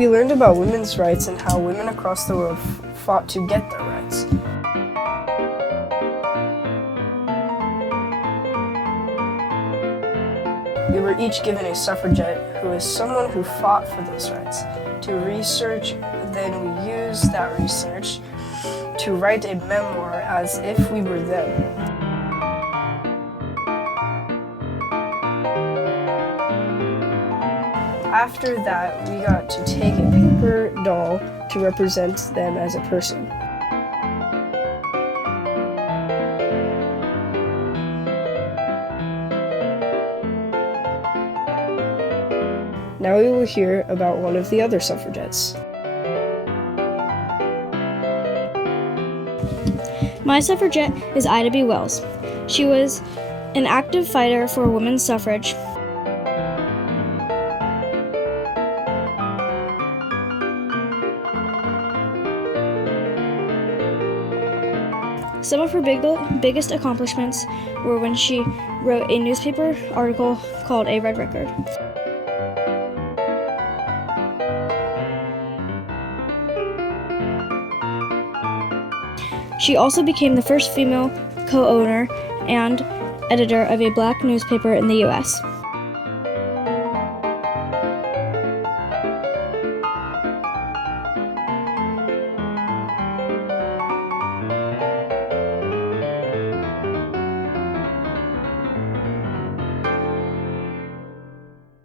We learned about women's rights and how women across the world fought to get their rights. We were each given a suffragette, who is someone who fought for those rights, to research. Then we use that research to write a memoir as if we were them. After that, we got to take a paper doll to represent them as a person. Now we will hear about one of the other suffragettes. My suffragette is Ida B. Wells. She was an active fighter for women's suffrage. Some of her biggest accomplishments were when she wrote a newspaper article called A Red Record. She also became the first female co-owner and editor of a black newspaper in the U.S.